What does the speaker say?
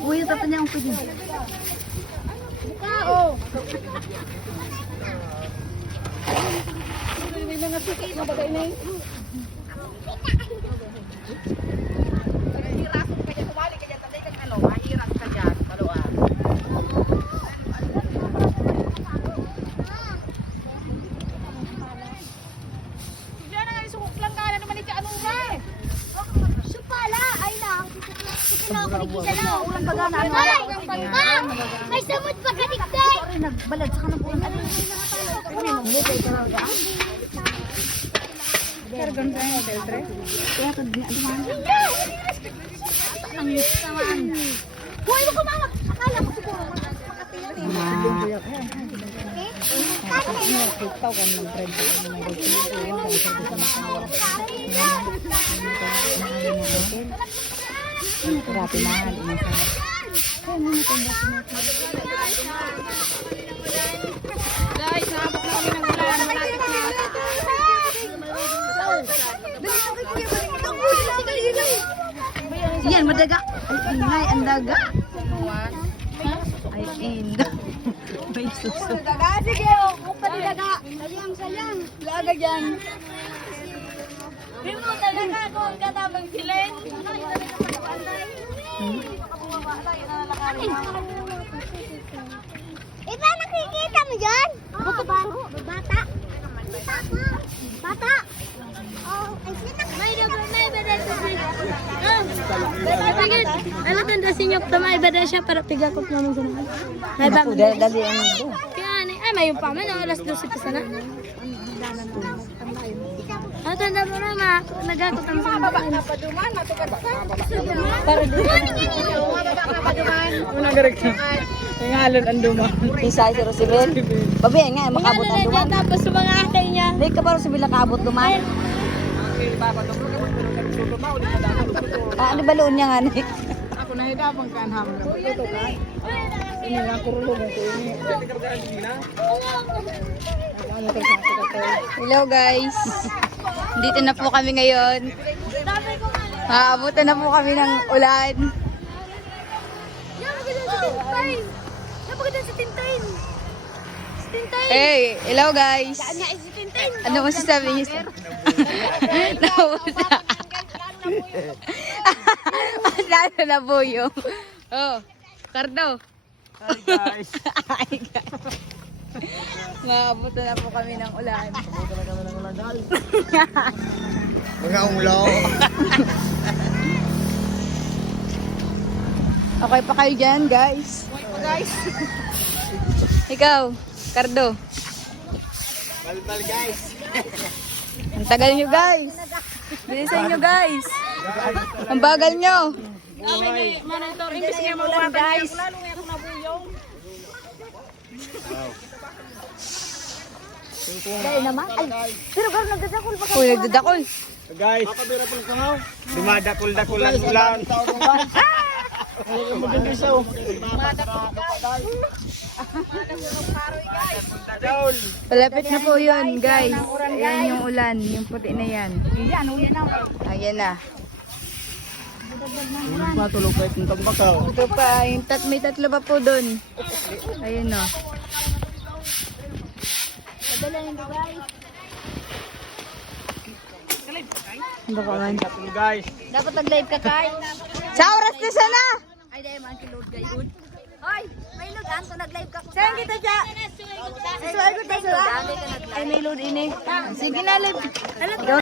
Uy, tata niya ang pwede. Oo. May mga sikit na bagay na yun. Hirasok ka dyan, sumali ka dyan, tanday kang ano, mahirap ka dyan, maluan. Diyan na nga, isukok lang ka na naman iti ano nga eh. Supala, ay lang. Kinakalikisan na. Ulang baga na ano. Ay! Ah! May samot pa kadigday! Sorry, nagbalad sa kanang pulang. Hindi, kayo ka raw. Pero ganda yung hotel, Dre. Kaya ito, ano man. Saan ang news naman? Huwag mo kumamag! Akala ko siguro Ikaw ka ng bread. Grabe na. Guys, nakapok na kami ng ulan, malapit na. Yan, madaga. Ay, ingay, ang daga. Ay, inda. May suso. Daga, sige! Buka ni daga! Sayang, sayang! Laga dyan. Di mo talaga kung katabang silin. Iba, nakikita mo dyan? Bata? Bata? Oh, ay sinak. May beda sa siya. Ano tanda sinyok ta may beda siya para pigakot naman sa mga. May bag. Dali ang ito. Kaya ni ay may pa man alas 12 pa sana. Ano tanda mo na ma nagakot ang sa Baba na paduman, matukad ka. para doon. Unang garik na. Ang halon ang duman. Isa si Rosibel. Babi, nga, makabot ang duman. Tapos sa mga akay niya. Hindi ka pa Rosibel nakabot duman. Ano balon niya nga ni? Ako na hidapang kanham. Ini nga kurulong ko ini. Hello guys. Dito na po kami ngayon. Maabutan na po kami ng ulan. Napaganda si Tintin. Si Tintin. Hey, hello guys. Saan nga si Tintin? Ano masasabi niyo sa... Naubusan. Lalo na po yung... Oh, Cardo. Hi guys. Hi guys. Maabutan na po kami ng ulan. Mga ulaw. Okay pa kayo dyan, guys. Guys. Ikaw, Cardo. Balbal guys. Ang tagal nyo, guys. Bilisan nyo, guys. Ang bagal nyo. Monitor imbis nga mawatan guys. Dahil naman. Ay, pero gano'n nagdadakol pa kayo. Uy, nagdadakol. Guys. Dumadakol-dakol ang ulan. Magandang Palapit na po yun, guys. Ayan yung ulan, yung puti na yan. Ayan na. Matulog pa itong tambakaw. Ito pa, yung may tatlo pa po dun. Ayun o. Baka man. Guys. Dapat nag-live ka, Kai. Sa oras na sana! Ay, dahil man kilod gayon. Hoy, may lugan to nag-live ka ko. Saan kita dyan? Suwag ko tayo. Ay, may load ini. Sige na, live.